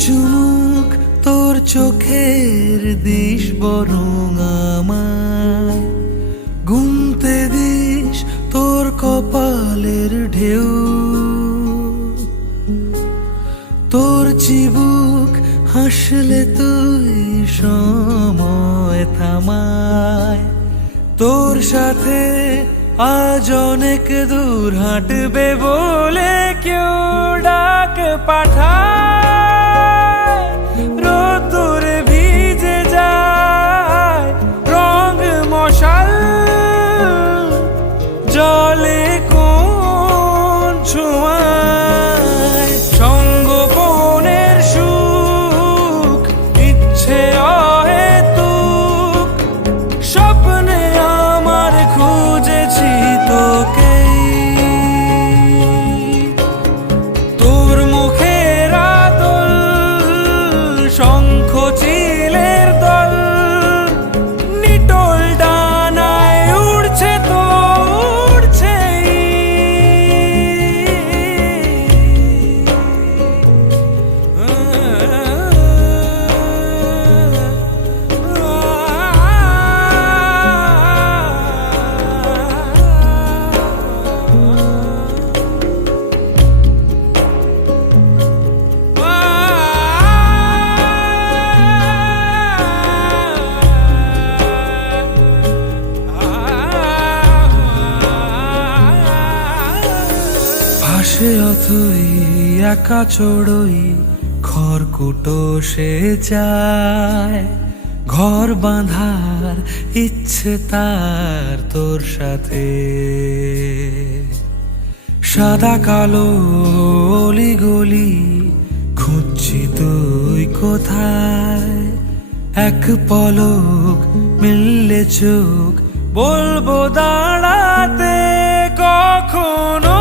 চুমুক তোর চোখের দিস বরং আমায় গুনতে দিস তোর কপালের ঢেউ। তোর চিবুক হাসলে তুই সময় থামায়। তোর সাথে আজ অনেক দূর হাঁটবে বলে কেউ ডাক পাঠায়। রোদ্দুরে ভিজে যায় রং মশাল, জলে কোন ছোঁয়ায়। সঙ্গোপনের সুখ ইচ্ছে অহেতুক, স্বপ্নে আমার খুঁজেছি তোকে। তোর মুখের আদল শঙ্খ চিলের দল, নিটোল ডানায় উড়ছে তো উড়ছেই। ভাসে অথই একা চড়ই খড়কুটো সে চায়। ঘর বাঁধার ইচ্ছে তার তোর সাথে। সাদা কালো অলিগলি খুঁজছি তুই কোথায়। এক পলক মিললে চোখ বলবো দাঁড়াতে কখনো।